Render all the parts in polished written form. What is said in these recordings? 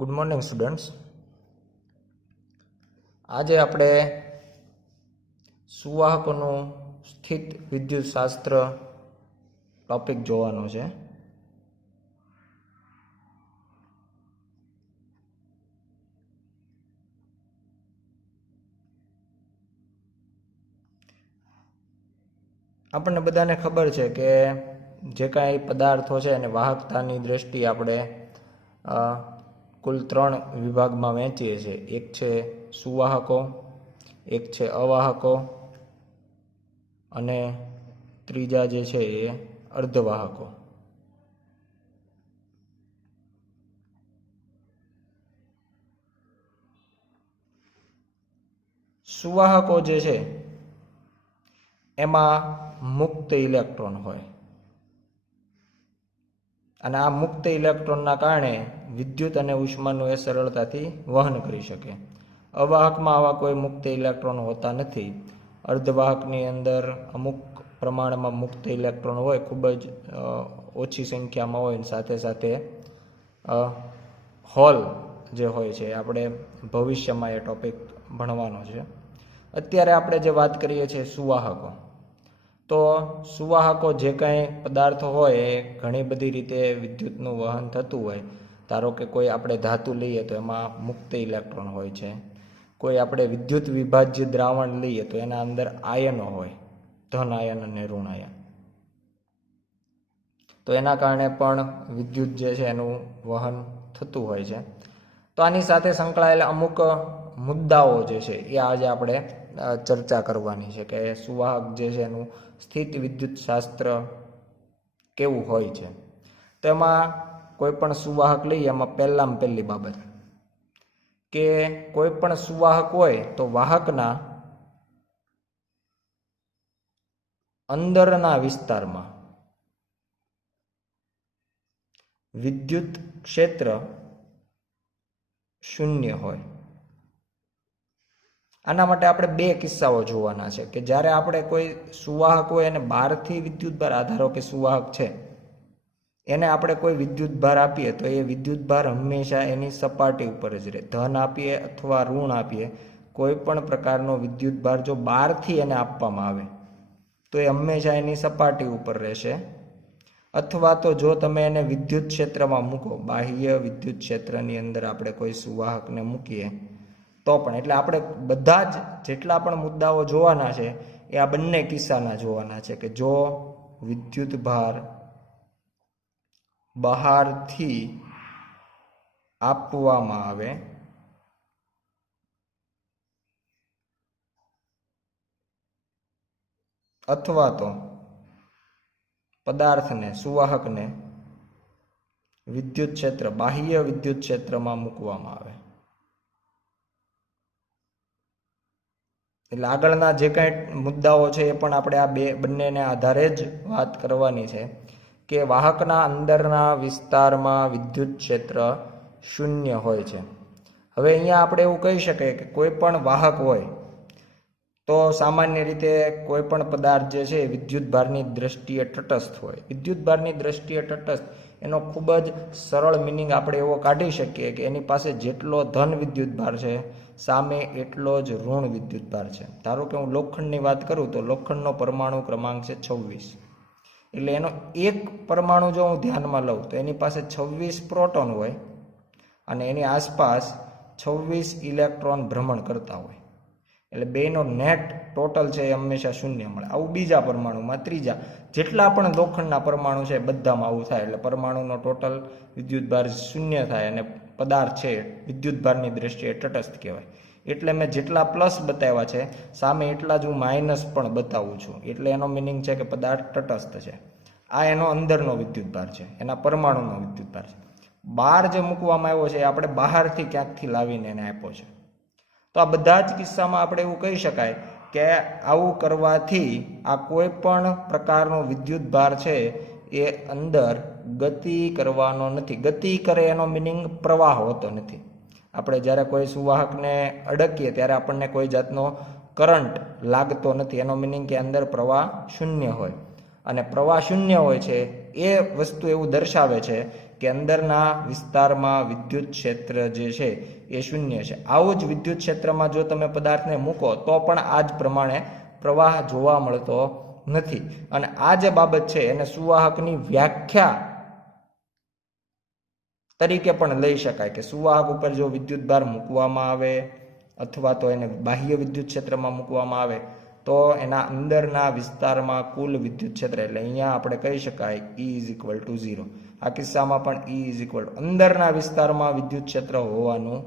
Good morning students. આજે આપણે સુવાહકોનું સ્થિત વિદ્યુત શાસ્ત્ર ટોપિક જોવાનો છે. આપણને બધાને ખબર છે કે જે કાંઈ પદાર્થો છે એને વાહકતાની દ્રષ્ટિએ આપણે કુલ 3 વિભાગમાં વહેંચીએ છીએ. એક છે સુવાહકો, એક છે અવાહકો અને ત્રીજા જે છે એ અર્ધવાહકો. સુવાહકો જે છે એમાં મુક્ત ઇલેક્ટ્રોન હોય અને આ મુક્ત ઇલેક્ટ્રોનના કારણે વિદ્યુત અને ઉષ્માનું એ સરળતાથી વહન કરી શકે. અવાહકમાં આવા કોઈ મુક્ત ઇલેક્ટ્રોન હોતા નથી. અર્ધવાહકની અંદર અમુક પ્રમાણમાં મુક્ત ઇલેક્ટ્રોન હોય, ખૂબ જ ઓછી સંખ્યામાં હોય. સાથે સાથે હોલ જે હોય છે, આપણે ભવિષ્યમાં એ ટોપિક ભણવાનો છે. અત્યારે આપણે જે વાત કરીએ છીએ સુવાહકો, તો સુવાહકો જે કાંઈ પદાર્થો હોય એ ઘણી બધી રીતે વિદ્યુતનું વહન થતું હોય. ધારો કે કોઈ આપણે ધાતુ લઈએ તો એમાં મુક્ત ઇલેક્ટ્રોન હોય છે. કોઈ આપણે વિદ્યુત વિભાજ્ય દ્રાવણ લઈએ તો એના અંદર આયનો હોય, ધન આયન અને ઋણ આયન. તો એના કારણે પણ વિદ્યુત જે છે એનું વહન થતું હોય છે. તો આની સાથે સંકળાયેલા અમુક મુદ્દાઓ જે છે એ આજે આપણે ચર્ચા કરવાની છે કે સુવાહક જે છે એનું સ્થિત વિદ્યુત શાસ્ત્ર કેવું હોય છે. તો એમાં કોઈ પણ સુવાહક લઈએ એમાં પહેલી બાબત કે કોઈ પણ સુવાહક હોય તો વાહકના અંદરના વિસ્તારમાં વિદ્યુત ક્ષેત્ર શૂન્ય હોય. આના માટે આપણે 2 કિસ્સાઓ જોવાના છે કે જ્યારે આપણે કોઈ સુવાહક હોય અને બહારથી વિદ્યુતભાર, આધારો કે સુવાહક છે એને આપણે કોઈ વિદ્યુતભાર આપીએ તો એ વિદ્યુતભાર હંમેશા એની સપાટી ઉપર જ રહે. ધન આપીએ અથવા ઋણ આપીએ, કોઈ પણ પ્રકારનો વિદ્યુતભાર જો બહારથી એને આપવામાં આવે તો એ હંમેશા એની સપાટી ઉપર રહેશે. અથવા તો જો તમે એને વિદ્યુત ક્ષેત્રમાં મૂકો, બાહ્ય વિદ્યુત ક્ષેત્રની અંદર આપણે કોઈ સુવાહકને મૂકીએ તો પણ, એટલે આપણે બધા જ જેટલા પણ મુદ્દાઓ જોવાના છે એ આ બંને કિસ્સાના જોવાના છે કે જો વિદ્યુતભાર બહારથી આપવામાં આવે અથવા તો પદાર્થને, સુવાહકને વિદ્યુત ક્ષેત્ર, બાહ્ય વિદ્યુત ક્ષેત્રમાં મૂકવામાં આવે. એટલે આગળના જે કાંઈ મુદ્દાઓ છે એ પણ આપણે આ બંનેને આધારે જ વાત કરવાની છે કે વાહકના અંદરના વિસ્તારમાં વિદ્યુત ક્ષેત્ર શૂન્ય હોય છે. હવે અહીંયા આપણે એવું કહી શકીએ કે કોઈ પણ વાહક હોય તો સામાન્ય રીતે કોઈ પણ પદાર્થ જે છે એ વિદ્યુતભારની દ્રષ્ટિએ તટસ્થ હોય. વિદ્યુતભારની દ્રષ્ટિએ તટસ્થ એનો ખૂબ જ સરળ મિનિંગ આપણે એવો કાઢી શકીએ કે એની પાસે જેટલો ધન વિદ્યુતભાર છે સામે એટલો જ ઋણ વિદ્યુતભાર છે. ધારો કે હું લોખંડની વાત કરું તો લોખંડનો પરમાણુ ક્રમાંક છે 26. એટલે એનો એક પરમાણુ જો હું ધ્યાનમાં લઉં તો એની પાસે 26 પ્રોટોન હોય અને એની આસપાસ 26 ઇલેક્ટ્રોન ભ્રમણ કરતા હોય. એટલે બેનો નેટ ટોટલ છે એ હંમેશા શૂન્ય મળે. આવું બીજા પરમાણુમાં, ત્રીજા, જેટલા પણ લોખંડના પરમાણુ છે બધામાં આવું થાય. એટલે પરમાણુનો ટોટલ વિદ્યુતભાર શૂન્ય થાય અને પદાર્થ છે વિદ્યુતભારની દ્રષ્ટિએ તટસ્થ કહેવાય. એટલે મેં જેટલા પ્લસ બતાવ્યા છે સામે એટલા જ હું માઇનસ પણ બતાવું છું. એટલે એનો મિનિંગ છે કે પદાર્થ તટસ્થ છે. આ એનો અંદરનો વિદ્યુતભાર છે, એના પરમાણુનો વિદ્યુતભાર છે. બહાર જે મૂકવામાં આવ્યો છે એ આપણે બહારથી ક્યાંકથી લાવીને એને આપ્યો છે. તો આ બધા જ કિસ્સામાં આપણે એવું કહી શકાય કે આવું કરવાથી આ કોઈ પણ પ્રકારનો વિદ્યુતભાર છે એ અંદર ગતિ કરવાનો નથી. ગતિ કરે એનો મિનિંગ પ્રવાહ હોતો નથી. આપણે જ્યારે કોઈ સુવાહકને અડકીએ ત્યારે આપણને કોઈ જાતનો કરંટ લાગતો નથી. એનો મિનિંગ કે અંદર પ્રવાહ શૂન્ય હોય. અને પ્રવાહ શૂન્ય હોય છે એ વસ્તુ એવું દર્શાવે છે કે અંદરના વિસ્તારમાં વિદ્યુત ક્ષેત્ર જે છે એ શૂન્ય છે. આવું જ વિદ્યુત ક્ષેત્રમાં જો તમે પદાર્થને મૂકો તો પણ આ જ પ્રમાણે પ્રવાહ જોવા મળતો નથી. અને આ જે બાબત છે એને સુવાહકની વ્યાખ્યા તરીકે પણ લઈ શકાય કે સુવાહક ઉપર જો વિદ્યુત ભાર મૂકવામાં આવે અથવા તો એને બાહ્ય વિદ્યુત ક્ષેત્રમાં મૂકવામાં આવે તો એના અંદરના વિસ્તારમાં કુલ વિદ્યુત ક્ષેત્ર, એટલે અહીંયા આપણે કહી શકાય E=0. આ કિસ્સામાં પણ E= અંદરના વિસ્તારમાં વિદ્યુત ક્ષેત્ર હોવાનું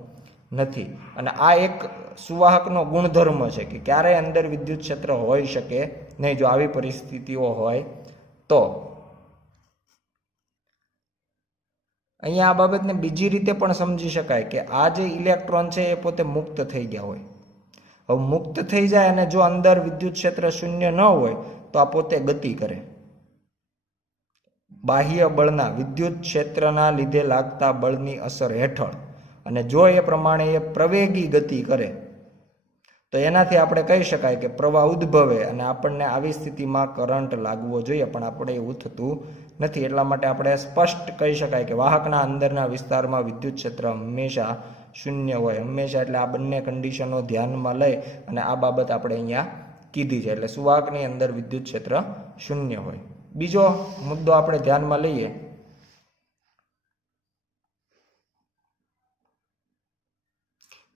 નથી. અને આ એક સુવાહકનો ગુણધર્મ છે કે ક્યારેય અંદર વિદ્યુત ક્ષેત્ર હોઈ શકે નહીં જો આવી પરિસ્થિતિઓ હોય તો. અહીંયા આ બાબતને બીજી રીતે પણ સમજી શકાય કે આ જે ઇલેક્ટ્રોન છે એ પોતે મુક્ત થઈ ગયા હોય. હવે મુક્ત થઈ જાય અને જો અંદર વિદ્યુત ક્ષેત્ર શૂન્ય ન હોય તો આ પોતે ગતિ કરે. બાહ્ય બળના વિદ્યુત ક્ષેત્રના લીધે લાગતા બળની અસર હેઠળ, અને જો એ પ્રમાણે એ પ્રવેગી ગતિ કરે તો એનાથી આપણે કહી શકાય કે પ્રવાહ ઉદ્ભવે અને આપણને આવી સ્થિતિમાં કરંટ લાગવો જોઈએ, પણ આપણે એવું થતું નથી. એટલા માટે આપણે સ્પષ્ટ કહી શકાય કે વાહકના અંદરના વિસ્તારમાં વિદ્યુત ક્ષેત્ર હંમેશા શૂન્ય હોય. હંમેશા એટલે આ બંને કન્ડિશનો ધ્યાનમાં લઈ અને આ બાબત આપણે અહીંયા કીધી છે. એટલે સુવાહકની અંદર વિદ્યુત ક્ષેત્ર શૂન્ય હોય. બીજો મુદ્દો આપણે ધ્યાનમાં લઈએ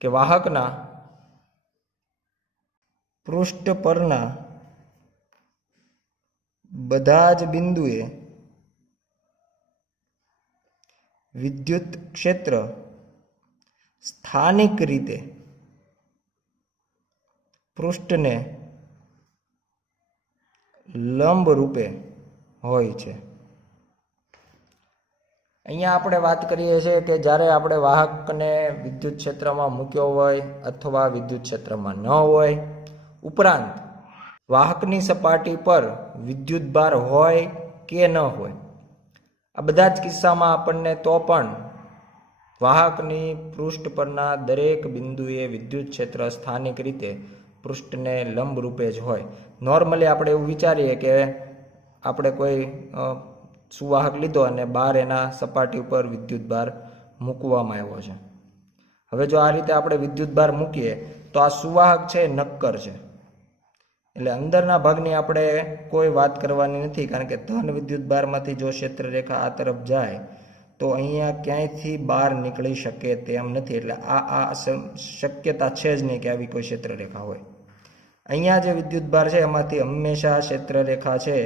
કે વાહકના પૃષ્ઠ પરના બધા જ બિંદુએ વિદ્યુત ક્ષેત્ર સ્થાનિક રીતે પૃષ્ઠને લંબ રૂપે હોય છે. અહીંયા આપણે વાત કરીએ છીએ કે જ્યારે આપણે વાહકને વિદ્યુત ક્ષેત્રમાં મૂક્યો હોય અથવા વિદ્યુત ક્ષેત્રમાં ન હોય, ઉપરાંત વાહકની સપાટી પર વિદ્યુત ભાર હોય કે ન હોય, આ બધા જ કિસ્સામાં આપણને તો પણ વાહકની પૃષ્ઠ પરના દરેક બિંદુએ વિદ્યુત ક્ષેત્ર સ્થાનિક રીતે પૃષ્ઠને લંબ રૂપે જ હોય. નોર્મલી આપણે એવું વિચારીએ કે આપણે કોઈ સુવાહક લીધો અને બહાર એના સપાટી ઉપર વિદ્યુત ભાર મૂકવામાં આવ્યો છે. હવે જો આ રીતે આપણે વિદ્યુત ભાર મૂકીએ તો આ સુવાહક છે નક્કર છે, એટલે અંદરના ભાગની આપણે કોઈ વાત કરવાની નથી, કારણ કે ધન વિદ્યુત ભારમાંથી જો ક્ષેત્ર રેખા આ તરફ જાય તો અહીંયા ક્યાંયથી બહાર નીકળી શકે તેમ નથી. એટલે આ શક્યતા છે જ નહીં કે આવી કોઈ ક્ષેત્ર રેખા હોય. અહીંયા જે વિદ્યુત ભાર છે એમાંથી હંમેશા ક્ષેત્ર રેખા છે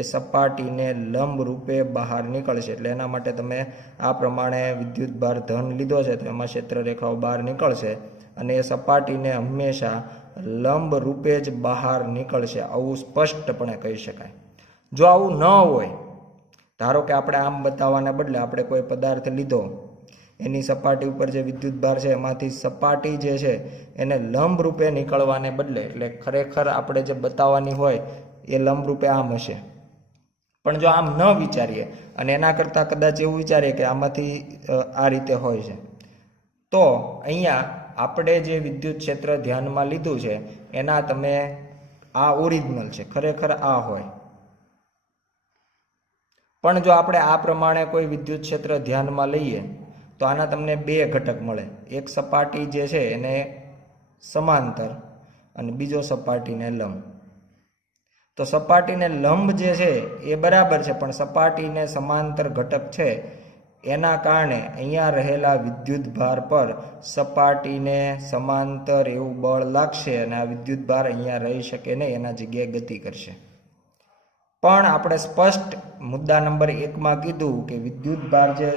એ સપાટીને લંબ રૂપે બહાર નીકળશે. એટલે એના માટે તમે આ પ્રમાણે વિદ્યુત ભાર ધન લીધો છે તો એમાં ક્ષેત્ર રેખાઓ બહાર નીકળશે અને એ સપાટીને હંમેશા લંબ રૂપે જ બહાર નીકળશે, આવું સ્પષ્ટપણે કહી શકાય. જો આવું ન હોય, ધારો કે આપણે આમ બતાવવાને બદલે આપણે કોઈ પદાર્થ લીધો, એની સપાટી ઉપર જે વિદ્યુત ભાર છે એમાંથી સપાટી જે છે એને લંબ રૂપે નીકળવાને બદલે, એટલે ખરેખર આપણે જે બતાવવાની હોય એ લંબ રૂપે આમ હશે, પણ જો આમ ન વિચારીએ અને એના કરતાં કદાચ એવું વિચારીએ કે આમાંથી આ રીતે હોય છે, તો અહીંયા આપણે જે વિદ્યુત ક્ષેત્ર ધ્યાનમાં લીધું છે એના તમે આ ઓરિજિનલ છે, ખરેખર આ હોય. પણ જો આપણે આ પ્રમાણે કોઈ વિદ્યુત ક્ષેત્ર ધ્યાનમાં લઈએ તો આના તમને બે ઘટક મળે. એક સપાટી જે છે એને સમાંતર અને બીજો સપાટીને લંબ. તો સપાટીને લંબ જે છે એ બરાબર છે, પણ સપાટીને સમાંતર ઘટક છે એના કારણે અહીંયા રહેલા વિદ્યુત ભાર પર સપાટીને સમાંતર એવું બળ લાગશે અને આ વિદ્યુત ભાર અહીંયા રહી શકે નહીં, એના જગ્યાએ ગતિ કરશે. પણ આપણે સ્પષ્ટ મુદ્દા નંબર 1માં કીધું કે વિદ્યુત ભાર જે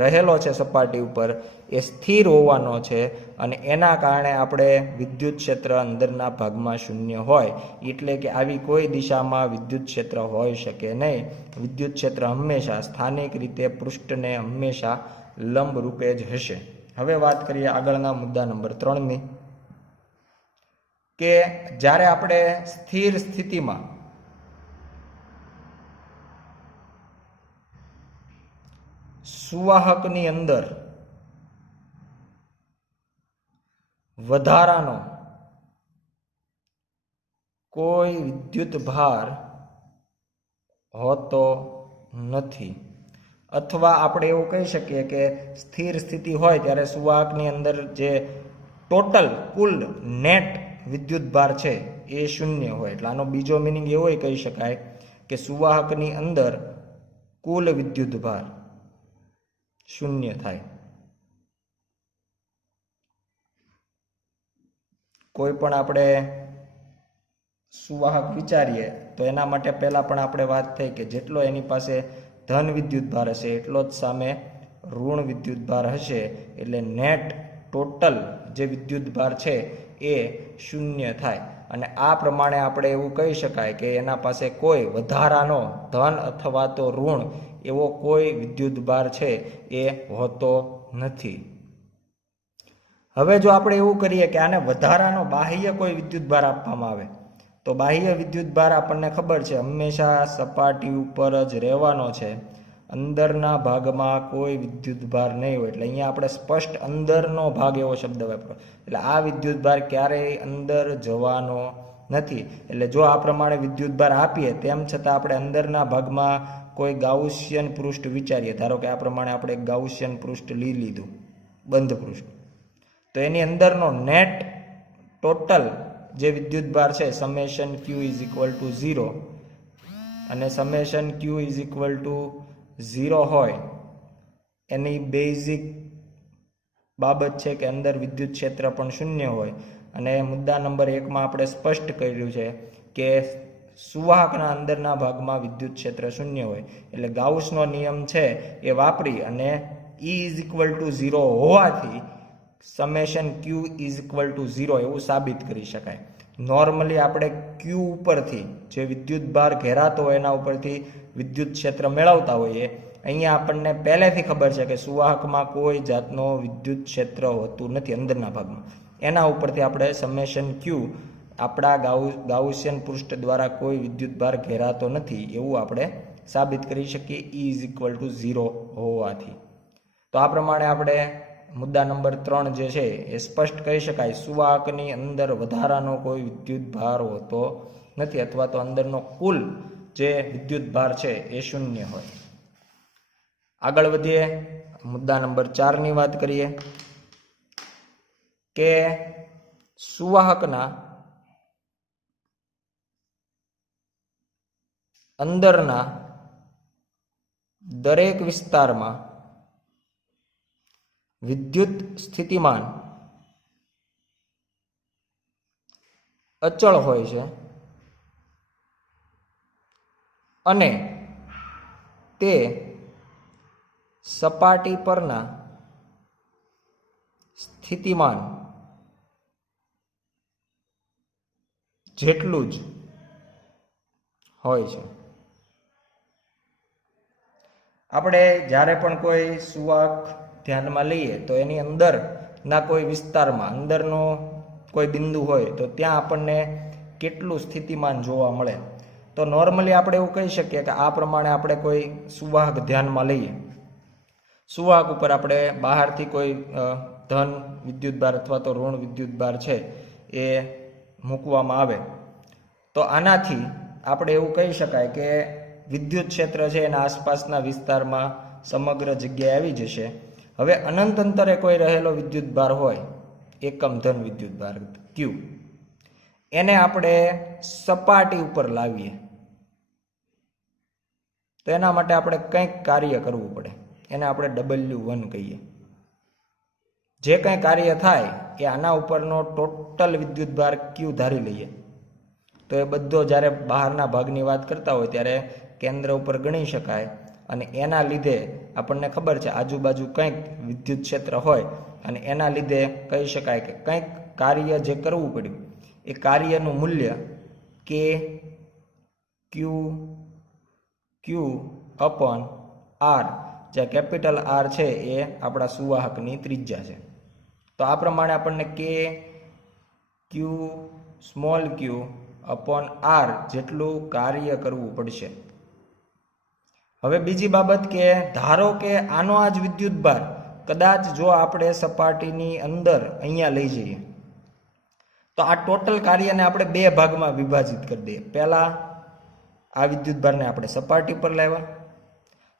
રહેલો છે સપાટી ઉપર એ સ્થિર હોવાનો છે અને એના કારણે આપણે વિદ્યુત ક્ષેત્ર અંદરના ભાગમાં શૂન્ય હોય, એટલે કે આવી કોઈ દિશામાં વિદ્યુત ક્ષેત્ર હોઈ શકે નહીં. વિદ્યુત ક્ષેત્ર હંમેશા સ્થાનિક રીતે પૃષ્ઠને હંમેશા લંબ રૂપે જ હશે. હવે વાત કરીએ આગળના મુદ્દા નંબર 3ની, કે જ્યારે આપણે સ્થિર સ્થિતિમાં સુવાહકની અંદર વધારાનો કોઈ વિદ્યુત ભાર હોતો નથી અથવા આપણે એવું કહી શકીએ કે સ્થિર સ્થિતિ હોય ત્યારે સુવાહકની અંદર જે ટોટલ કુલ નેટ વિદ્યુતભાર છે એ શૂન્ય હોય. એટલે આનો બીજો મિનિંગ એવો કહી શકાય કે સુવાહકની અંદર કુલ વિદ્યુતભાર શૂન્ય થાય. કોઈ પણ આપણે સુવાહક વિચારીએ તો એના માટે પહેલા પણ આપણે વાત થઈ કે જેટલો એની પાસે ધન વિદ્યુતભાર હશે એટલો જ સામે ઋણ વિદ્યુતભાર હશે. એટલે નેટ ટોટલ જે વિદ્યુતભાર છે એ શૂન્ય થાય. અને આ પ્રમાણે આપણે એવું કહી શકાય કે એના પાસે કોઈ વધારાનો ધન અથવા તો ઋણ એવો કોઈ વિદ્યુતભાર છે એ હોતો નથી. હવે જો આપણે એવું કરીએ કે આને વધારાનો બાહ્ય કોઈ વિદ્યુતભાર આપવામાં આવે તો બાહ્ય વિદ્યુતભાર આપણને ખબર છે હંમેશા સપાટી ઉપર જ રહેવાનો છે, અંદરના ભાગમાં કોઈ વિદ્યુતભાર નહીં હોય. એટલે અહીંયા આપણે સ્પષ્ટ અંદરનો ભાગ એવો શબ્દ વાપરો. એટલે આ વિદ્યુતભાર ક્યારેય અંદર જવાનો નથી. એટલે જો આ પ્રમાણે વિદ્યુતભાર આપીએ તેમ છતાં આપણે અંદરના ભાગમાં કોઈ ગાઉસિયન પૃષ્ઠ વિચારીએ, ધારો કે આ પ્રમાણે આપણે ગાઉસિયન પૃષ્ઠ લીધું, બંધ પૃષ્ઠ, તો એની અંદરનો નેટ ટોટલ જે વિદ્યુતભાર છે summation Q is equal two 0 અને summation Q is equal two 0 હોય એની બેઝિક બાબત છે કે અંદર વિદ્યુત ક્ષેત્ર પણ શૂન્ય હોય. અને મુદ્દા નંબર 1માં આપણે સ્પષ્ટ કર્યું છે કે સુવાહકના અંદરના ભાગમાં વિદ્યુત ક્ષેત્ર શૂન્ય હોય. એટલે ગાઉસનો નિયમ છે એ વાપરી અને E ઇઝ ઇક્વલ ટુ 0 હોવાથી summation Q is equal two 0 એવું સાબિત કરી શકાય. નોર્મલી આપણે ક્યુ ઉપરથી જે વિદ્યુતભાર ઘેરાતો હોય એના ઉપરથી વિદ્યુત ક્ષેત્ર મેળવતા હોઈએ. અહીંયા આપણને પહેલેથી ખબર છે કે સુવાહકમાં કોઈ જાતનો વિદ્યુત ક્ષેત્ર હોતું નથી અંદરના ભાગમાં. એના ઉપરથી આપણે સમેશન ક્યુ આપણા ગાઉસિયન પૃષ્ઠ દ્વારા કોઈ વિદ્યુતભાર ઘેરાતો નથી એવું આપણે સાબિત કરી શકીએ E ઇઝ ઇક્વલ ટુ 0 હોવાથી. તો આ પ્રમાણે આપણે મુદ્દા નંબર 3 જે છે એ સ્પષ્ટ કહી શકાય સુવાહકની અંદર વધારાનો કોઈ વિદ્યુતભાર હોતો નથી અથવા તો અંદરનો કુલ જે વિદ્યુતભાર છે એ શૂન્ય હોય. આગળ વધીએ, મુદ્દા નંબર 4 ની વાત કરીએ કે સુવાહકના અંદરના દરેક વિસ્તારમાં વિદ્યુત સ્થિતિમાન અચળ હોય છે અને તે સપાટી પરના સ્થિતિમાન જેટલું જ હોય છે. આપણે જ્યારે પણ કોઈ સુવાહક ધ્યાનમાં લઈએ તો એની અંદરના કોઈ વિસ્તારમાં અંદરનો કોઈ બિંદુ હોય તો ત્યાં આપણને કેટલું સ્થિતિમાન જોવા મળે. તો નોર્મલી આપણે એવું કહી શકીએ કે આ પ્રમાણે આપણે કોઈ સુવાહક ધ્યાનમાં લઈએ. સુવાહક ઉપર આપણે બહારથી કોઈ ધન વિદ્યુતભાર અથવા તો ઋણ વિદ્યુતભાર છે એ મૂકવામાં આવે તો આનાથી આપણે એવું કહી શકાય કે વિદ્યુત ક્ષેત્ર છે એના આસપાસના વિસ્તારમાં સમગ્ર જગ્યાએ આવી જશે. હવે અનંત અંતરે કોઈ રહેલો વિદ્યુતભાર હોય એકમ ધન વિદ્યુતભાર ક્યુ, એને આપણે સપાટી ઉપર લાવીએ તો એના માટે આપણે કંઈક કાર્ય કરવું પડે. એને આપણે W1 કહીએ. જે કંઈ કાર્ય થાય એ આના ઉપરનો ટોટલ વિદ્યુતભાર ક્યુ ધારી લઈએ તો એ બધો જ્યારે બહારના ભાગની વાત કરતા હોય ત્યારે કેન્દ્ર ઉપર ગણી શકાય. અને એના લીધે આપણને ખબર છે આજુબાજુ કંઈક વિદ્યુત ક્ષેત્ર હોય અને એના લીધે કહી શકાય કે કંઈક કાર્ય જે કરવું પડ્યું એ કાર્યનું મૂલ્ય કે ક્યુ અપોન આર, જે કેપિટલ આર છે એ આપણા સુવાહકની ત્રિજ્યા છે. તો આ પ્રમાણે આપણને ક્યુ સ્મોલ ક્યુ અપોન આર જેટલું કાર્ય કરવું પડશે. હવે બીજી બાબત કે ધારો કે આનો આ જ વિદ્યુતભાર કદાચ જો આપણે સપાટીની અંદર અહીંયા લઈ જઈએ તો આ ટોટલ કાર્યને આપણે બે ભાગમાં વિભાજિત કરી દઈએ. પહેલા આ વિદ્યુતભારને આપણે સપાટી પર લાવ્યા,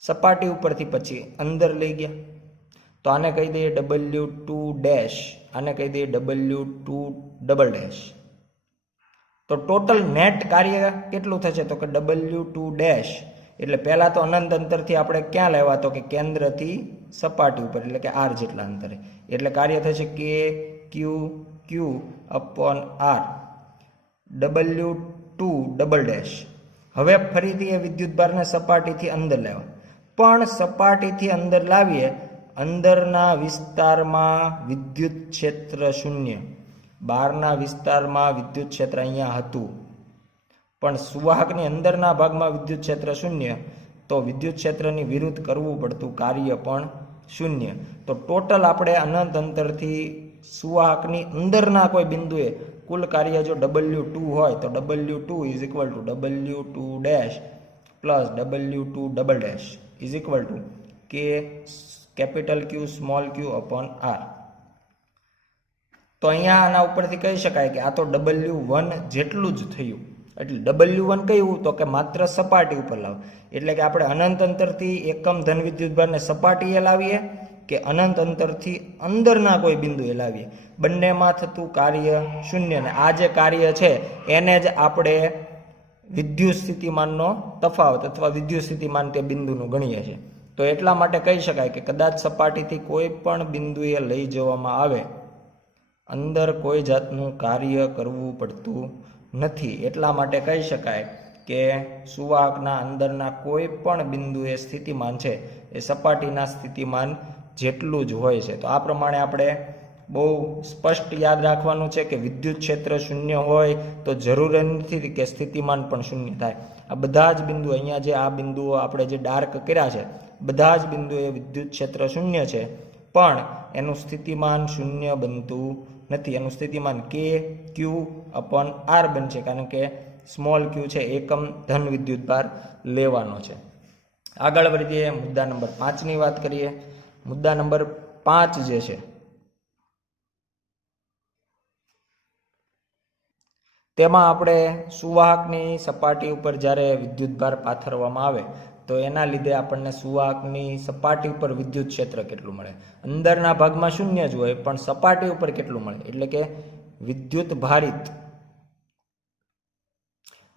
સપાટી ઉપરથી પછી અંદર લઈ ગયા તો આને કહી દઈએ W2 ડેશ, આને કહી દઈએ W2 ડબલ ડેશ. તો ટોટલ નેટ કાર્ય કેટલું થશે તો કે W2 ડેશ એટલે પહેલાં તો અનંત અંતરથી આપણે ક્યાં લેવા તો કે કેન્દ્રથી સપાટી ઉપર એટલે કે R જેટલા અંતરે, એટલે કાર્ય થશે કે Q upon R W2 double dash. હવે ફરીથી એ વિદ્યુતભારને સપાટીથી અંદર લેવા, પણ સપાટીથી અંદર લાવીએ અંદરના વિસ્તારમાં વિદ્યુત ક્ષેત્ર શૂન્ય, બહારના વિસ્તારમાં વિદ્યુત ક્ષેત્ર અહીંયા હતું પણ સુવાહકની અંદરના ભાગમાં વિદ્યુત ક્ષેત્ર શૂન્ય, તો વિદ્યુત ક્ષેત્રની વિરુદ્ધ કરવું પડતું કાર્ય પણ શૂન્ય. તો ટોટલ આપણે અનંત અંતરથી સુવાહકની અંદરના કોઈ બિંદુએ કુલ કાર્ય જો W2 હોય તો W2 is equal to W2 dash plus W2 double dash is equal to કે capital Q small q upon R. તો અહીંયા આના ઉપરથી કહી શકાય કે આ તો W1 જેટલું જ થયું. એટલે W1 કયું તો કે માત્ર સપાટી ઉપર લાવ, એટલે કે આપણે અનંત અંતરથી એકમ ધન વિદ્યુતભારને સપાટીએ લાવીએ કે અનંત અંતરથી અંદરના કોઈ બિંદુએ લાવીએ, બંનેમાં થતું કાર્ય શૂન્ય. ને આ જે કાર્ય છે એને જ આપણે વિદ્યુત સ્થિતિમાનનો તફાવત અથવા વિદ્યુત સ્થિતિમાન તે બિંદુનું ગણીએ છીએ. તો એટલા માટે કહી શકાય કે કદાચ સપાટીથી કોઈ પણ બિંદુએ લઈ જવામાં આવે અંદર કોઈ જાતનું કાર્ય કરવું પડતું નથી. એટલા માટે કહી શકાય કે સુવાહકના અંદરના કોઈ પણ બિંદુએ સ્થિતિમાન છે એ સપાટીના સ્થિતિમાન જેટલું જ હોય છે. તો આ પ્રમાણે આપણે બહુ સ્પષ્ટ યાદ રાખવાનું છે કે વિદ્યુત ક્ષેત્ર શૂન્ય હોય તો જરૂર નથી કે સ્થિતિમાન પણ શૂન્ય થાય. આ બધા જ બિંદુ અહીંયા જે આ બિંદુઓ આપણે જે ડાર્ક કર્યા છે બધા જ બિંદુએ વિદ્યુત ક્ષેત્ર શૂન્ય છે પણ એનું સ્થિતિમાન શૂન્ય બનતું નથી. એનું સ્થિતિમાન Q અપોન R બનશે, કારણ કે સ્મોલ q છે એકમ ધન વિદ્યુતભાર લેવાનો છે. આગળ વધીએ મુદ્દા નંબર 5ની વાત કરીએ. મુદ્દા નંબર 5 જે છે તેમાં આપણે સુવાહકની સપાટી ઉપર જ્યારે વિદ્યુતભાર પાથરવામાં આવે તો એના લીધે આપણને સુવાહકની સપાટી ઉપર વિદ્યુત ક્ષેત્ર કેટલું મળે. અંદરના ભાગમાં શૂન્ય જ હોય પણ સપાટી ઉપર કેટલું મળે, એટલે કે વિદ્યુત ભારિત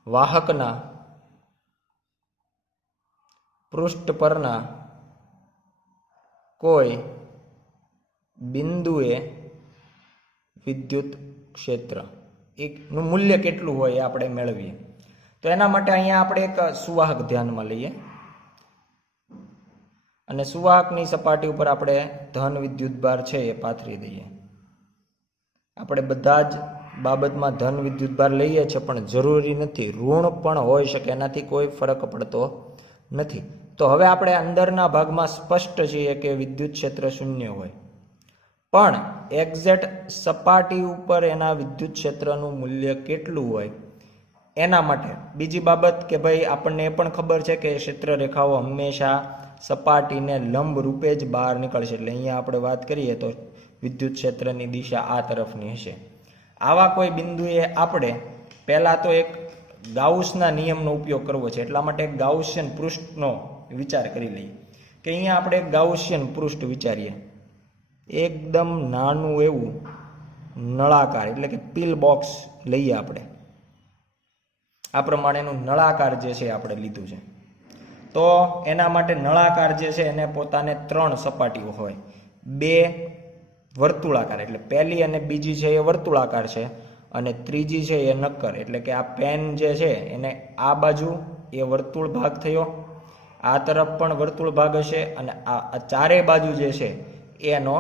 વાહકના પૃષ્ઠ પરના કોઈ બિંદુએ વિદ્યુત ક્ષેત્ર એકનું મૂલ્ય કેટલું હોય એ આપણે મેળવીએ. તો એના માટે અહીંયા આપણે એક સુવાહક ધ્યાનમાં લઈએ અને સુવાહકની સપાટી ઉપર આપણે ધન વિદ્યુતભાર છે એ પાથરી દઈએ. આપણે બધા જ બાબતમાં ધન વિદ્યુતભાર લઈએ છીએ પણ જરૂરી નથી, ઋણ પણ હોઈ શકે, એનાથી કોઈ ફરક પડતો નથી. તો હવે આપણે અંદરના ભાગમાં સ્પષ્ટ છીએ કે વિદ્યુત ક્ષેત્ર શૂન્ય હોય પણ એક્ઝેક્ટ સપાટી ઉપર એના વિદ્યુત ક્ષેત્રનું મૂલ્ય કેટલું હોય એના માટે બીજી બાબત કે ભાઈ આપણને એ પણ ખબર છે કે ક્ષેત્ર રેખાઓ હંમેશા સપાટીને લંબ રૂપે જ બહાર નીકળશે. એટલે અહીંયા આપણે વાત કરીએ તો વિદ્યુત ક્ષેત્રની દિશા આ તરફની હશે. આવા કોઈ બિંદુએ આપણે પહેલાં તો એક ગાઉસના નિયમનો ઉપયોગ કરવો છે. એટલા માટે એક ગાઉસિયન પૃષ્ઠનો વિચાર કરી લઈએ કે અહીંયા આપણે એક ગાઉસિયન પૃષ્ઠ વિચારીએ. એકદમ નાનું એવું નળાકાર એટલે કે પિલ બોક્સ લઈએ આપણે. આ પ્રમાણેનું નળાકાર જે છે આપણે લીધું છે. તો એના માટે નળાકાર જે છે એને પોતાને 3 સપાટીઓ હોય, 2 વર્તુળાકાર એટલે પહેલી અને બીજી છે એ વર્તુળાકાર છે અને ત્રીજી છે એ નક્કર એટલે કે આ પેન જે છે એને આ બાજુ એ વર્તુળ ભાગ થયો, આ તરફ પણ વર્તુળ ભાગ હશે અને આ ચારેય બાજુ જે છે એનો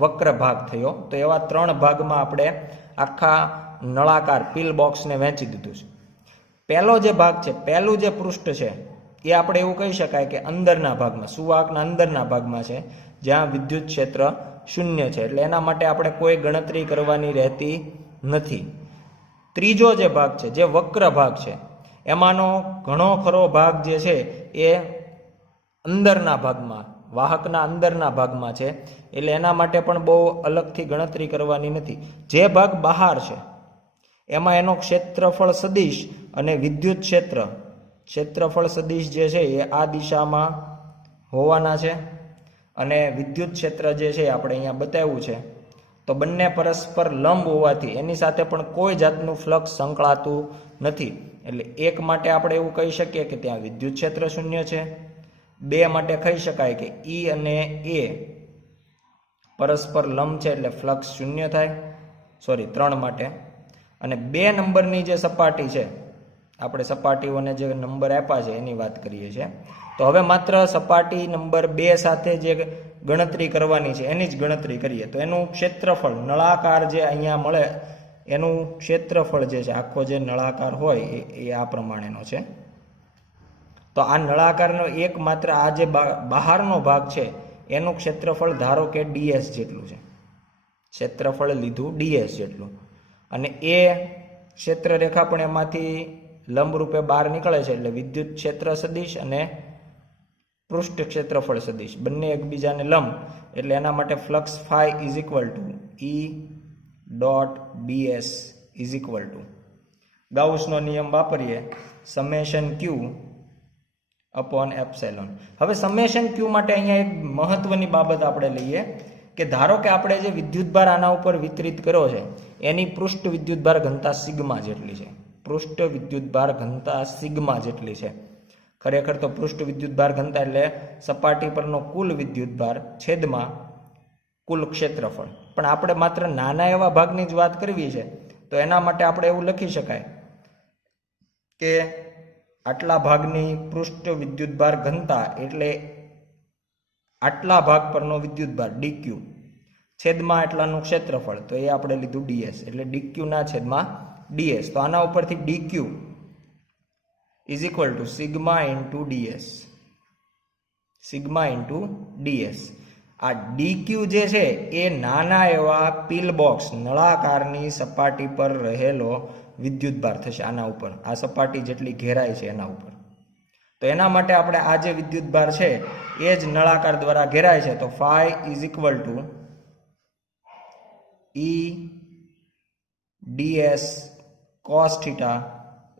વક્ર ભાગ થયો. તો એવા 3 ભાગમાં આપણે આખા નળાકાર પિલ બોક્સને વહેંચી દીધું છે. પહેલો જે ભાગ છે, પહેલું જે પૃષ્ઠ છે એ આપણે એવું કહી શકાય કે અંદરના ભાગમાં સુવાહકના અંદરના ભાગમાં છે જ્યાં વિદ્યુત ક્ષેત્ર શૂન્ય છે. એટલે એના માટે આપણે કોઈ ગણતરી કરવાની રહેતી નથી. ત્રીજો જે ભાગ છે જે વક્ર ભાગ છે એમાંનો ઘણો ખરો ભાગ જે છે એ અંદરના ભાગમાં વાહકના અંદરના ભાગમાં છે એટલે એના માટે પણ બહુ અલગથી ગણતરી કરવાની નથી. જે ભાગ બહાર છે એમાં એનો ક્ષેત્રફળ સદિશ અને વિદ્યુત ક્ષેત્રફળ સદિશ જે છે એ આ દિશામાં હોવાના છે અને વિદ્યુત ક્ષેત્ર જે છે આપણે અહીંયા બતાવ્યું છે તો બંને પરસ્પર લંબ હોવાથી એની સાથે પણ કોઈ જાતનું ફ્લક્સ સંકળાતું નથી. એટલે એક માટે આપણે એવું કહી શકીએ કે ત્યાં વિદ્યુત ક્ષેત્ર શૂન્ય છે. બે માટે કહી શકાય કે E અને A પરસ્પર લંબ છે એટલે ફ્લક્સ શૂન્ય થાય. 3 માટે. અને 2 નંબરની જે સપાટી છે, આપણે સપાટીઓને જે નંબર આપ્યા છે એની વાત કરીએ છીએ. તો હવે માત્ર સપાટી નંબર 2 સાથે જે ગણતરી કરવાની છે એની જ ગણતરી કરીએ તો એનું ક્ષેત્રફળ નળાકાર જે અહીંયા મળે એનું ક્ષેત્રફળ જે છે આખો જે નળાકાર હોય એ આ પ્રમાણેનો છે. તો આ નળાકારનો એક માત્ર આ જે બહારનો ભાગ છે એનું ક્ષેત્રફળ ધારો કે ds જેટલું છે. ક્ષેત્રફળ લીધું ds જેટલું. અને એ ક્ષેત્ર રેખા પણ એમાંથી લંબ રૂપે બહાર નીકળે છે એટલે વિદ્યુત ક્ષેત્ર સદિશ અને પૃષ્ઠ ક્ષેત્રફળ સદિશ બંને એકબીજાને લંબ એટલે એના માટે flux phi is equal to E dot ds is equal to ગાઉસનો નિયમ વાપરીએ સમેશન ક્યુ અપોન એપ્સિલોન. હવે સમેશન ક્યુ માટે અહીંયા એક મહત્વની બાબત આપણે લઈએ કે ધારો કે આપણે જે વિદ્યુતભાર આના ઉપર વિતરિત કર્યો છે એની પૃષ્ઠ વિદ્યુતભાર ઘનતા સિગ્મા જેટલી છે. પૃષ્ઠ વિદ્યુતભાર ઘનતા સિગ્મા જેટલી છે. ખરેખર તો પૃષ્ઠ વિદ્યુતભાર ઘનતા એટલે સપાટી પરનો કુલ વિદ્યુતભાર છેદમાં કુલ ક્ષેત્રફળ. પણ આપણે માત્ર નાના એવા ભાગની જ વાત કરવી છે તો એના માટે આપણે એવું લખી શકાય કે આટલા ભાગની પૃષ્ઠ વિદ્યુતભાર ઘનતા એટલે આટલા ભાગ પરનો વિદ્યુતભાર dq છેદમાં એટલાનું ક્ષેત્રફળ તો એ આપણે લીધું ds એટલે dq ના છેદમાં ds. તો આના ઉપરથી dq is equal to sigma into ds. Sigma into ds. આ dq જે છે એ નાના એવા પિલ બોક્સ નળાકારની સપાટી પર રહેલો વિદ્યુતભાર થશે આના ઉપર. આ સપાટી જેટલી ઘેરાય છે એના ઉપર. તો એના માટે આપણે આ જે વિદ્યુતભાર છે એ જ નળાકાર દ્વારા ઘેરાય છે તો phi is equal to E ds cos theta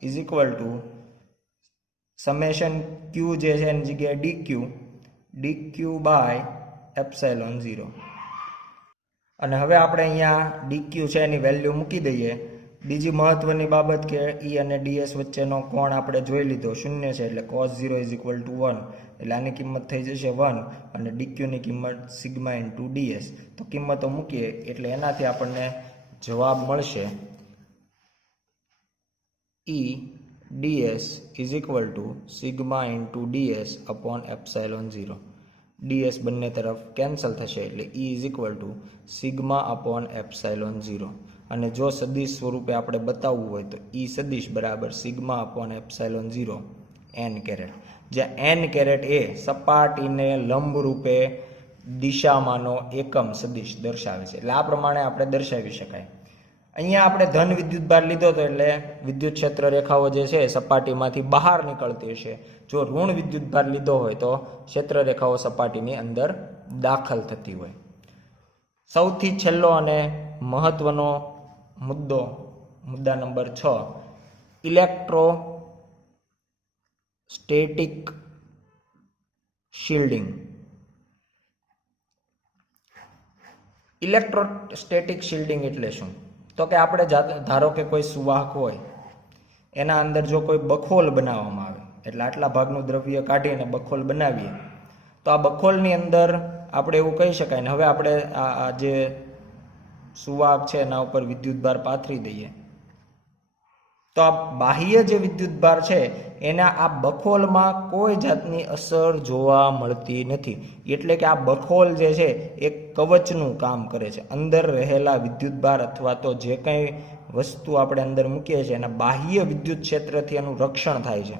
is equal to summation q જે છે એની જગ્યાએ dq બાય એપ્સિલોન 0. અને હવે આપણે અહીંયા dq છે એની વેલ્યુ મૂકી દઈએ. બીજી મહત્વની બાબત કે E અને ds વચ્ચેનો કોણ આપણે જોઈ લીધો 0 છે એટલે cos 0 ઇઝ ઇક્વલ ટુ 1 એટલે આની કિંમત થઈ જશે 1 અને dq ની કિંમત સિગ્મા ઇન્ટુ ds. તો કિંમતો મૂકીએ એટલે એનાથી આપણને જવાબ મળશે E ds is equal to sigma into ds upon epsilon 0. ds બંને તરફ કેન્સલ થશે એટલે E is equal to sigma upon epsilon 0. અને જો સદિશ સ્વરૂપે આપણે બતાવવું હોય તો E સદિશ બરાબર sigma upon epsilon 0 n caret, જ્યાં n કેરેટ એ સપાટીને લંબ રૂપે દિશામાંનો એકમ સદિશ દર્શાવે છે. એટલે આ પ્રમાણે આપણે દર્શાવી શકાય. અહીંયા આપણે ધન વિદ્યુતભાર લીધો હતો એટલે વિદ્યુત ક્ષેત્ર રેખાઓ જે છે સપાટીમાંથી બહાર નીકળતી હશે. જો ઋણ વિદ્યુતભાર લીધો હોય તો ક્ષેત્ર રેખાઓ સપાટીની અંદર દાખલ થતી હોય. સૌથી છેલ્લો અને મહત્વનો મુદ્દા number 6 electrostatic shielding. Electrostatic shielding એટલે શું? તો કે આપણે ધારો કે કોઈ સુવાહક હોય એના અંદર જો કોઈ બખોલ બનાવવામાં આવે એટલે આટલા ભાગનું દ્રવ્ય કાઢીને બખોલ બનાવીએ તો આ બખોલની અંદર આપણે એવું કહી શકાય ને હવે આપણે આ જે સુવાહક છે એના ઉપર વિદ્યુતભાર પાથરી દઈએ તો આ બાહ્ય જે વિદ્યુતભાર છે એના આ બખોલમાં કોઈ જાતની અસર જોવા મળતી નથી. એટલે કે આ બખોલ જે છે એ કવચનું કામ કરે છે. અંદર રહેલા વિદ્યુતભાર અથવા તો જે કંઈ વસ્તુ આપણે અંદર મૂકીએ છીએ એના બાહ્ય વિદ્યુત ક્ષેત્રથી એનું રક્ષણ થાય છે.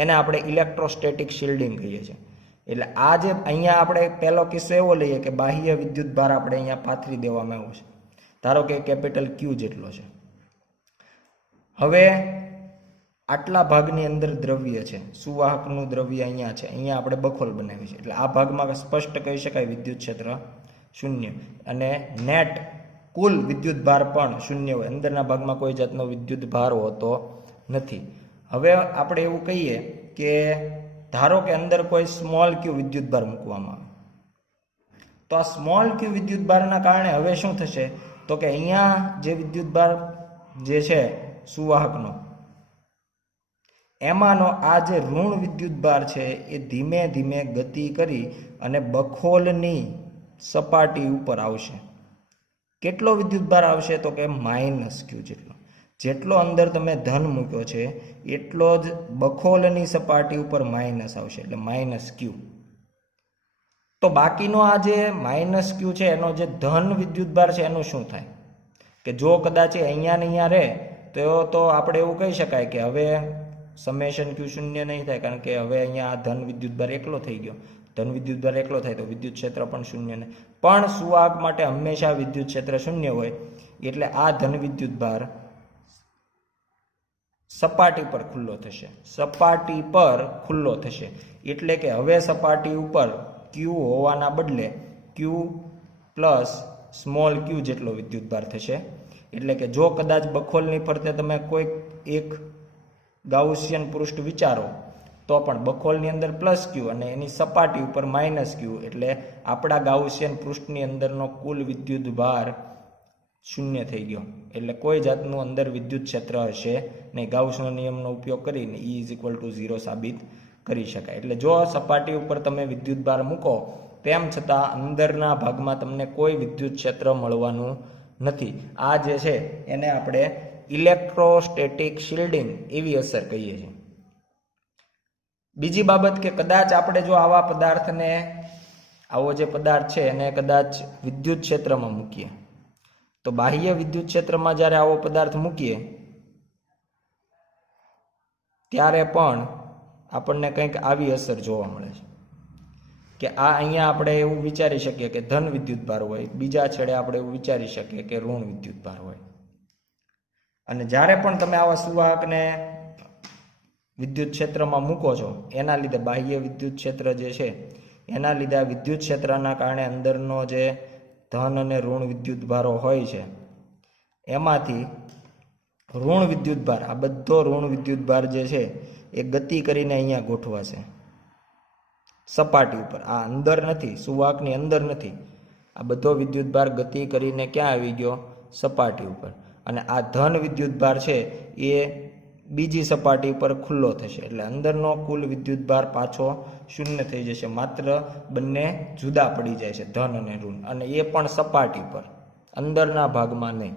એને આપણે ઇલેક્ટ્રોસ્ટેટિક શિલ્ડિંગ કહીએ છીએ. એટલે આ જે અહીંયા આપણે પહેલો કિસ્સો એવો લઈએ કે બાહ્ય વિદ્યુતભાર આપણે અહીંયા પાથરી દેવામાં આવ્યો છે. ધારો કે કેપિટલ Q જેટલો છે. હવે આટલા ભાગની અંદર દ્રવ્ય છે, સુવાહકનું દ્રવ્ય અહીંયા છે, અહીંયા આપણે બખોલ બનાવી છે એટલે આ ભાગમાં સ્પષ્ટ કહી શકાય વિદ્યુત ક્ષેત્ર 0 અને નેટ કુલ વિદ્યુતભાર પણ 0 હોય. અંદરના ભાગમાં કોઈ જાતનો વિદ્યુતભાર હોતો નથી. હવે આપણે એવું કહીએ કે ધારો કે અંદર કોઈ સ્મોલ ક્યુ વિદ્યુતભાર મૂકવામાં આવે, તો આ સ્મોલ ક્યુ વિદ્યુતભારના કારણે હવે શું થશે, તો કે અહીંયા જે વિદ્યુતભાર જે છે સુવાહકનો, એમાંનો આ જે ઋણ વિદ્યુતભાર છે એ ધીમે ધીમે ગતિ કરી અને બખોલની સપાટી ઉપર આવશે. કેટલો વિદ્યુતભાર આવશે, તો કે -q જેટલો. જેટલો અંદર તમે ધન મૂક્યો છે એટલો જ બખોલની સપાટી ઉપર માઇનસ આવશે, એટલે -q. તો બાકીનો આ જે -q છે એનો જે ધન વિદ્યુતભાર છે એનું શું થાય, કે જો કદાચ અહીંયા ને અહીંયા રહે તો આપણે એવું કહી શકાય કે હવે સમેશન q શૂન્ય નહીં થાય, કારણ કે હવે અહીંયા આ ધન વિદ્યુતભાર એકલો થઈ ગયો. ધન વિદ્યુતભાર એકલો થાય તો વિદ્યુત ક્ષેત્ર પણ શૂન્ય નહીં. પણ સુવાહક માટે હંમેશા વિદ્યુત ક્ષેત્ર શૂન્ય હોય, એટલે આ ધન વિદ્યુતભાર સપાટી પર ખુલ્લો થશે. સપાટી પર ખુલ્લો થશે એટલે કે હવે સપાટી ઉપર q હોવાના બદલે q પ્લસ સ્મોલ q જેટલો વિદ્યુતભાર થશે. એટલે કે જો કદાચ બખોલની ફરતે તમે કોઈક એક ગાઉસિયન પૃષ્ઠ વિચારો તો પણ બખોલની અંદર +q અને એની સપાટી ઉપર -q, એટલે આપણા ગાઉસિયન પૃષ્ઠની અંદરનો કુલ વિદ્યુતભાર શૂન્ય થઈ ગયો. એટલે કોઈ જાતનું અંદર વિદ્યુત ક્ષેત્ર હશે નહીં. ગાઉસનો નિયમનો ઉપયોગ કરીને E = 0 સાબિત કરી શકાય. એટલે જો સપાટી ઉપર તમે વિદ્યુતભાર મૂકો તેમ છતાં અંદરના ભાગમાં તમને કોઈ વિદ્યુત ક્ષેત્ર મળવાનું નથી. આ જે છે એને આપણે ઇલેક્ટ્રોસ્ટેટિક શિલ્ડિંગ એવી અસર કહીએ છીએ. બીજી બાબત કે કદાચ આપણે જો આવા પદાર્થને, આવો જે પદાર્થ છે એને કદાચ વિદ્યુત ક્ષેત્રમાં મૂકીએ, તો બાહ્ય વિદ્યુત ક્ષેત્રમાં જ્યારે આવો પદાર્થ મૂકીએ ત્યારે પણ આપણને કંઈક આવી અસર જોવા મળે છે કે આ અહીંયા આપણે એવું વિચારી શકીએ કે ધન વિદ્યુતભાર હોય, બીજા છેડે આપણે એવું વિચારી શકીએ કે ઋણ વિદ્યુતભાર હોય. અને જ્યારે પણ તમે આવા સુવાહકને વિદ્યુત ક્ષેત્રમાં મૂકો છો એના લીધે બાહ્ય વિદ્યુત ક્ષેત્ર જે છે એના લીધે આ વિદ્યુત ક્ષેત્રના કારણે અંદરનો જે ધન અને ઋણ વિદ્યુતભારો હોય છે એમાંથી ઋણ વિદ્યુતભાર, આ બધો ઋણ વિદ્યુતભાર જે છે એ ગતિ કરીને અહીંયા ગોઠવાશે સપાટી ઉપર. આ અંદર નથી, સુવાહકની અંદર નથી. આ બધો વિદ્યુતભાર ગતિ કરીને ક્યાં આવી ગયો, સપાટી ઉપર. અને આ ધન વિદ્યુતભાર છે એ બીજી સપાટી પર ખુલ્લો થશે, એટલે અંદરનો કુલ વિદ્યુતભાર પાછો શૂન્ય થઈ જશે. માત્ર બંને જુદા પડી જાય છે, ધન અને ઋણ, અને એ પણ સપાટી પર, અંદરના ભાગમાં નહીં.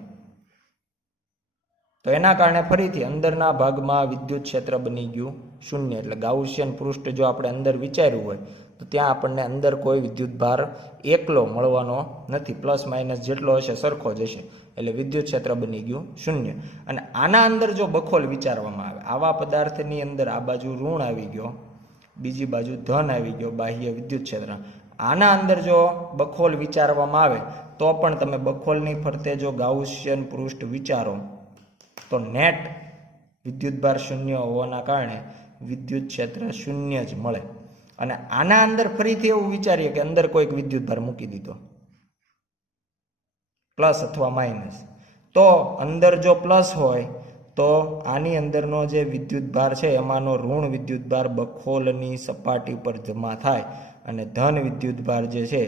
તો એના કારણે ફરીથી અંદરના ભાગમાં વિદ્યુત ક્ષેત્ર બની ગયું શૂન્ય. એટલે ગાઉસિયન પૃષ્ઠ જો આપણે અંદર વિચાર્યું હોય તો ત્યાં આપણને અંદર કોઈ વિદ્યુતભાર એકલો મળવાનો નથી. ± જેટલો હશે સરખો જ હશે, એટલે વિદ્યુત ક્ષેત્ર બની ગયું શૂન્ય. અને આના અંદર જો બખોલ વિચારવામાં આવે, આવા પદાર્થની અંદર આ બાજુ ઋણ આવી ગયો, બીજી બાજુ ધન આવી ગયો, બાહ્ય વિદ્યુત ક્ષેત્ર. આના અંદર જો બખોલ વિચારવામાં આવે તો પણ તમે બખોલની ફરતે જો ગાઉસિયન પૃષ્ઠ વિચારો તો નેટ વિદ્યુતભાર શૂન્ય હોવાના કારણે વિદ્યુત ક્ષેત્ર શૂન્ય જ મળે. અને આના અંદર ફરીથી એવું વિચારીએ કે અંદર કોઈક વિદ્યુતભાર મૂકી દીધો, પ્લસ અથવા માઇનસ, તો અંદર જો પ્લસ હોય તો આની અંદરનો જે વિદ્યુતભાર છે એમાંનો ઋણ વિદ્યુતભાર બખોલની સપાટી પર જમા થાય અને ધન વિદ્યુતભાર જે છે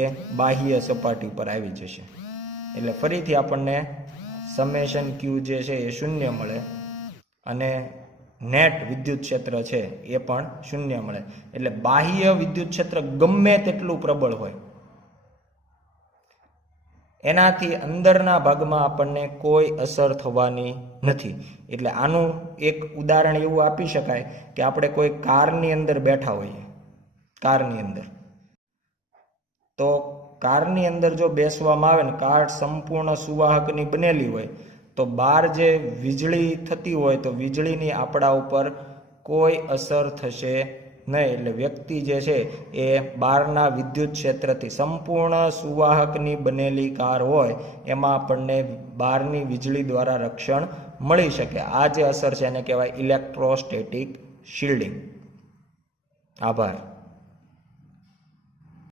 એ બાહ્ય સપાટી પર આવી જશે. એટલે ફરીથી આપણને સમેશન q જે છે એ શૂન્ય મળે અને નેટ વિદ્યુત ક્ષેત્ર છે એ પણ શૂન્ય મળે. એટલે બાહ્ય વિદ્યુત ક્ષેત્ર ગમે તેટલું પ્રબળ હોય એનાથી અંદરના ભાગમાં આપણને કોઈ અસર થવાની નથી. એટલે આનું એક ઉદાહરણ એવું આપી શકાય કે આપણે કોઈ કારની અંદર બેઠા હોઈએ, કારની અંદર, તો કારની અંદર જો બેસવામાં આવે ને, કાર સંપૂર્ણ સુવાહકની બનેલી હોય તો બહાર જે વીજળી થતી હોય તો વીજળીની આપણા ઉપર કોઈ અસર થશે નહીં. એટલે વ્યક્તિ જે છે એ બહારના વિદ્યુત ક્ષેત્રથી, સંપૂર્ણ સુવાહકની બનેલી કાર હોય એમાં આપણને બહારની વીજળી દ્વારા રક્ષણ મળી શકે. આ જે અસર છે એને કહેવાય ઇલેક્ટ્રોસ્ટેટિક શિલ્ડિંગ. આભાર.